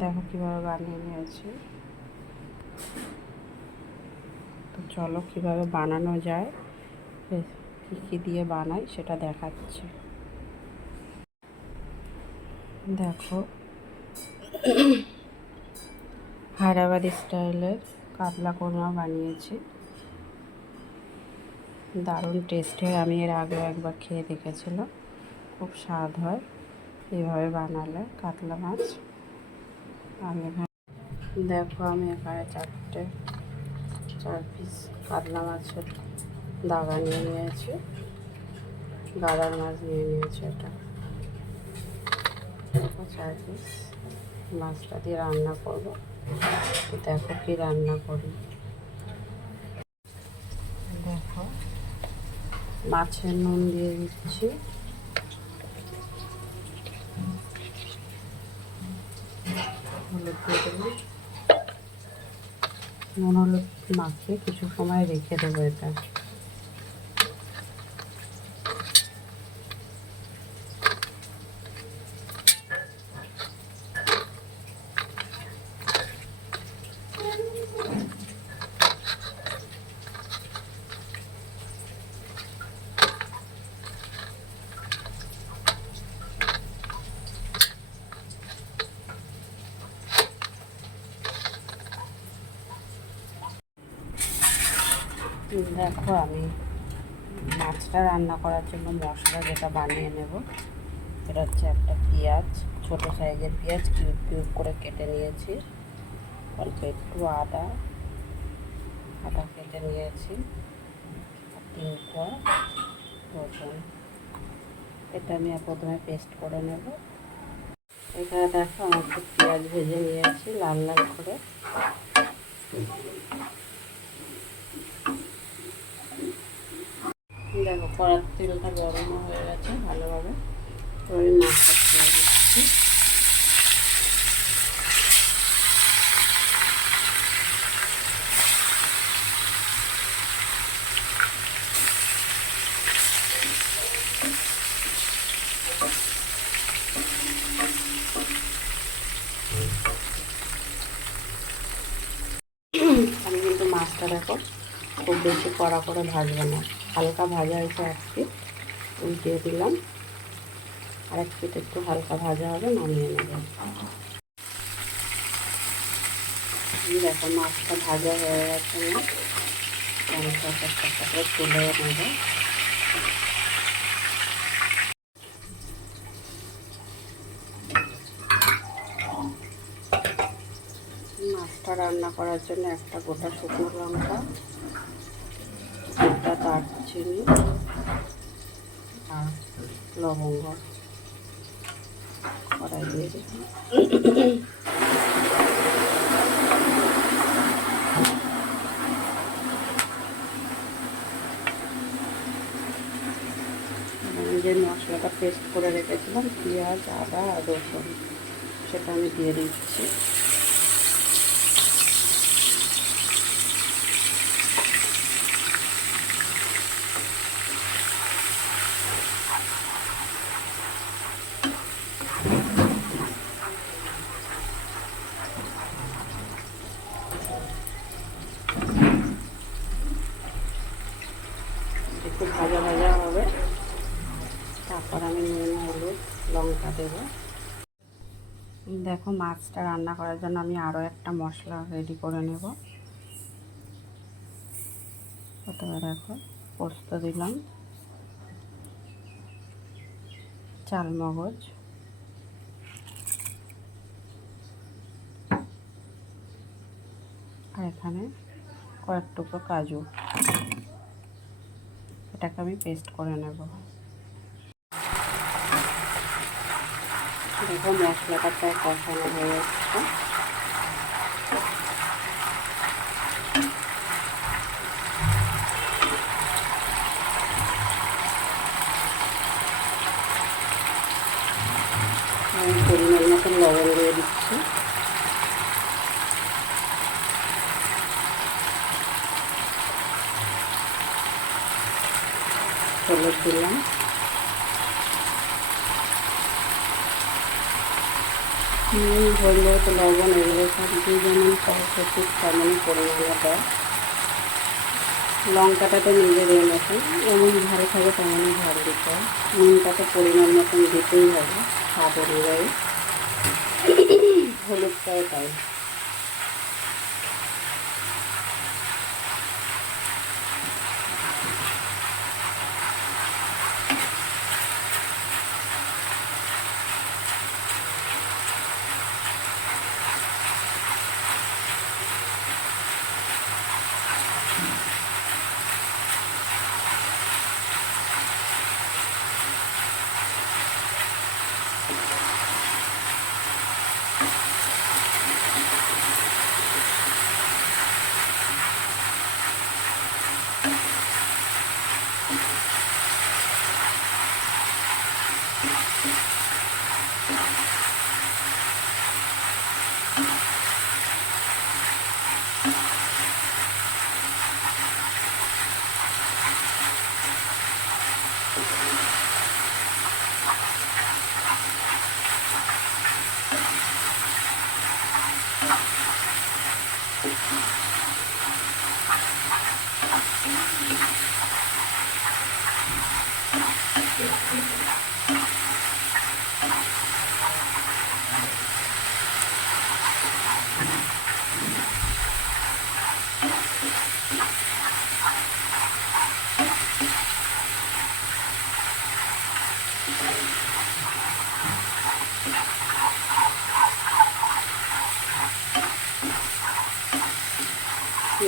দেখো কীভাবে বানিয়ে নিয়েছি। তো চলো কীভাবে বানানো যায়, কী কী দিয়ে বানাই সেটা দেখাচ্ছি। দেখো হায়দ্রাবাদি স্টাইলের কাতলা কোরমা বানিয়েছি, দারুণ টেস্ট হয়। আমি এর আগেও একবার খেয়ে দেখেছিলাম, খুব স্বাদ হয় এইভাবে বানালে কাতলা মাছ। আমি এখানে দেখো আমি এখানে 4 পিস কাতলা মাছের দাগা নিয়ে নিয়েছি, গাদার মাছ নিয়ে নিয়েছি। এটা 4 পিস মাছটা দিয়ে রান্না করবো। দেখো কি রান্না করি। দেখো মাছের নুন দিয়ে দিচ্ছি, হলুদ দিয়ে দেবো। নুন হলুদ মাখিয়ে কিছু সময় রেখে দেবো এটা। দেখো আমি মাছটা রান্না করার জন্য মশলা যেটা বানিয়ে নেব, এটা হচ্ছে একটা পেঁয়াজ, ছোটো সাইজের পেঁয়াজ কিউব কিউব করে কেটে নিয়েছি। অল্প একটু আদা কেটে নিয়েছি, 3 কোয়া রসুন। এটা আমি প্রথমে পেস্ট করে নেব। এখানে দেখো আমার একটু পেঁয়াজ ভেজে নিয়েছি লাল লাল করে। দেখো কড়ার তেলটা গরম হয়ে গেছে ভালোভাবে, তো আমি মাছটা ছেড়ে দিচ্ছি। আমি কিন্তু মাছটা দেখো খুব বেশি কড়া করে ভাজবো না, হালকা ভাজা হয়েছে 1 পিঠ, উল্টিয়ে দিলাম। আর 1 পিঠ একটু হালকা ভাজা হবে, নামিয়ে নেব। দেখো মাছটা ভাজা হয়ে গেছে না, আমি একটা করে তুলে নেব। মাছটা রান্না করার জন্য একটা গোটা শুকনো লঙ্কা, গোটা দারচিনি আর লবঙ্গ কড়াই দিয়ে দিলাম। যে মশলাটা পেস্ট করে রেখেছিলাম পেঁয়াজ আদা আর রসুন, সেটা আমি দিয়ে দিচ্ছি। একটু ভাজা ভাজা হবে, তারপর আমি নুন হলুদ লঙ্কা দেবো। দেখো মাছটা রান্না করার জন্য আমি আরও একটা মশলা রেডি করে নেব। প্রথমে দেখো পোস্ত দিলাম, চালমগজ, আর এখানে কয়েক টুকরো কাজু, এটাকে আমি পেস্ট করে নেব। দেখো মশলাটা প্রায় কষানো হয়ে যাচ্ছে। আমি পরিমাণ মতন লবণ দিয়ে দিচ্ছি। হলুদ দিলাম, হলুদ, লবণ এগুলো সব দিয়ে যেমন সরষে ঠিক তেমনই পরিমাণে দেয়। লঙ্কাটা তো নিজেদের মতন যেমন ঝাল খাবে তেমনই ঝাল দিতে হয়। নুনটা তো পরিমাণ মতন দিতেই হবে স্বাদ অনুযায়ী। হলুদটাও তাই।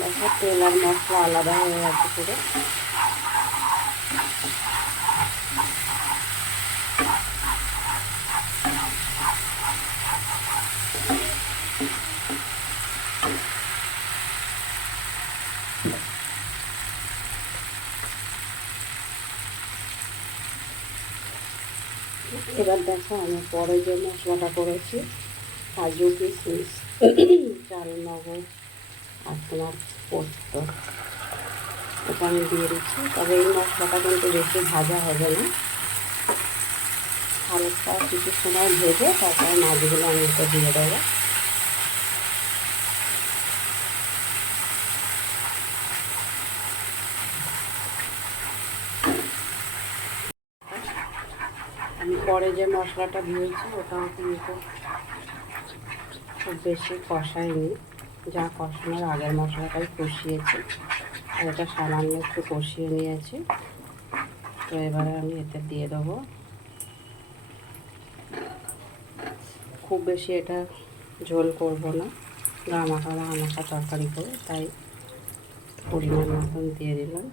দেখো তেল আর মশলা আলাদা হয়ে গেছে পুরো। এবার দেখো আমি পরে যে মশলাটা করেছি, কাজু, কিশমিশ, চালমগজ আর তোমার পোস্ত, এটা আমি দিয়ে দিচ্ছি। তবে এই মশলাটা কিন্তু বেশি ভাজা হবে না, হালকা কিছু সময় ভেজে তারপরে মাছগুলো আমি এটা দিয়ে দেবো। আমি পরে যে মশলাটা দিয়েছি ওটাও কিন্তু খুব বেশি কষাইনি, যা কষানোর আগের মশলাটাই কষিয়েছি, আর এটা সামান্য একটু কষিয়ে নিয়েছি। তো এবারে আমি এতে দিয়ে দেবো, খুব বেশি এটা ঝোল করব না, গামাখা তরকারি করে, তাই পরিমাণ মতন দিয়ে দিলাম।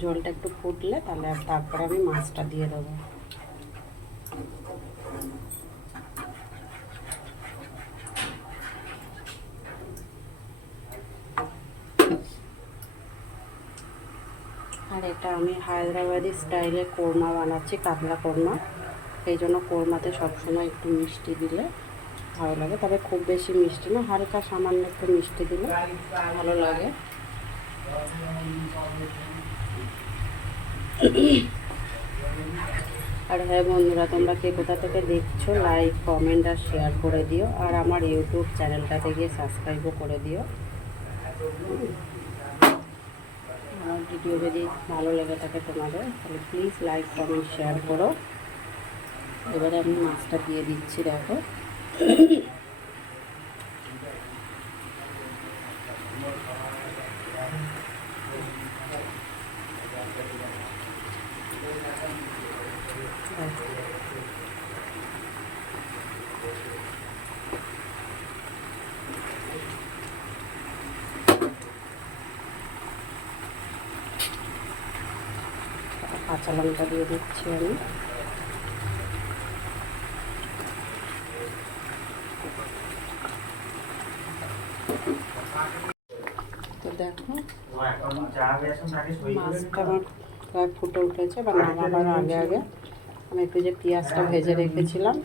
ঝোলটা একটু ফুটলে তাহলে তারপরে আমি মাছটা দিয়ে দেবো। আর এটা আমি হায়দ্রাবাদি স্টাইলে কোরমা বানাচ্ছি, কাতলা কোরমা। এই জন্য কোরমাতে সবসময় একটু মিষ্টি দিলে ভালো লাগে, তবে খুব বেশি মিষ্টি না, হালকা সামান্য একটু মিষ্টি দিলে ভালো লাগে। আর হ্যাঁ বন্ধুরা, তোমরা কে কোথা থেকে দেখছো লাইক, কমেন্ট আর শেয়ার করে দিও, আর আমার ইউটিউব চ্যানেলটাতে গিয়ে সাবস্ক্রাইবও করে দিও। আমার ভিডিও যদি ভালো লেগে থাকে তোমাদের, তাহলে প্লিজ লাইক, কমেন্ট, শেয়ার করো। এবারে আমি মাছটা দিয়ে দিচ্ছি, দেখো। কাঁচা লঙ্কা দিয়ে দিচ্ছি আমি। তো দেখো মাছটা আমার প্রায় ফুটে উঠেছে, বা নামাবার আগে আগে আমি একটু যে পেঁয়াজটা ভেজে রেখেছিলাম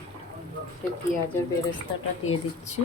সেই পেঁয়াজের বেরেস্তাটা দিয়ে দিচ্ছি।